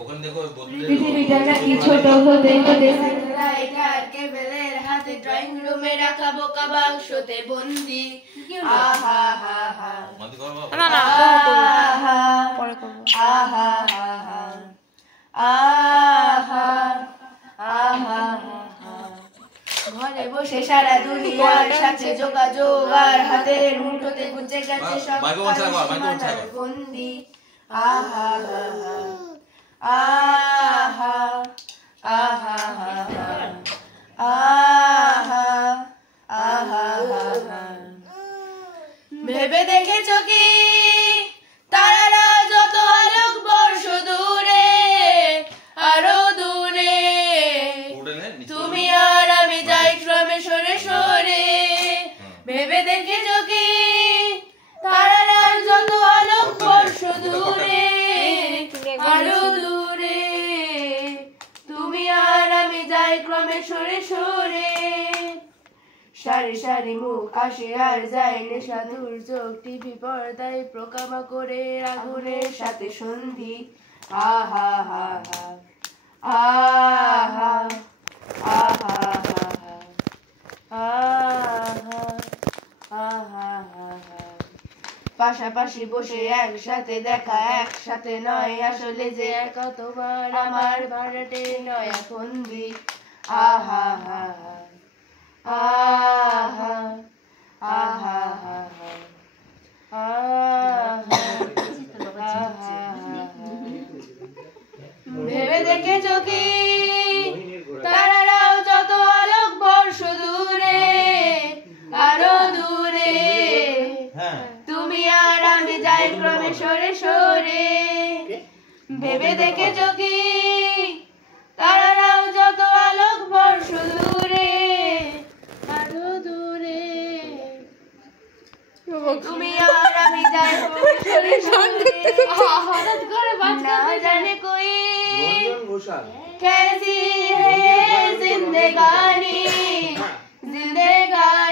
ওখানে দেখো পৃথিবীটা নাকি ছোট হতে হতে স্যাটেলাইটার কেবলের হাতে ড্রয়িং রুমে রাখা বোকা বাক্সতে বন্দি আহা হা হা না না আহা পরে করব আহা হা হা আহা আহা ঘরে বসে সারা দুনিয়ার সাথে যোগাযোগ আর হাতের মুঠোতে গুজে গেছে সব বন্দি আহা আহা আহা আহা আহা ভেবে দেখেছো কি তারারা যত আলোক বর্ষ দূরে আরো দূরে তুমি আর আমি যাই ক্রমে সরে সরে ভেবে দেখেছো কি তারারা যত আলোক বর্ষ দূরে আরো দূরে তুমি আর আমি যাই ক্রমে সরে সরে সারি সারি মুখ আসে আর যায় নেশা দূর চোখ টিভি পর্দায় প্রকামা করে আগুনের সাথে সন্ধি আহা হা হা আহা আহা আহা আহা পাশাপাশি বসে একসাথে দেখা একসাথে নয় আসলে যে একা তোমার আমার ভাড়াটে নয় ফন্দি আহা হা আহা আহা ভেবে দেখেছো কি তারারাও যত আলোক বর্ষ দূরে আরো দূরে তুমি আর আমি যাই ক্রমে সরে সরে ভেবে দেখেছো কি তারারাও যত আলোক বর্ষ দূরে আরো দূরে তুমি আর আমি যাই ক্রমে সরে সরে না জানে কোই कैसी है जिंदगानी जिंदगानी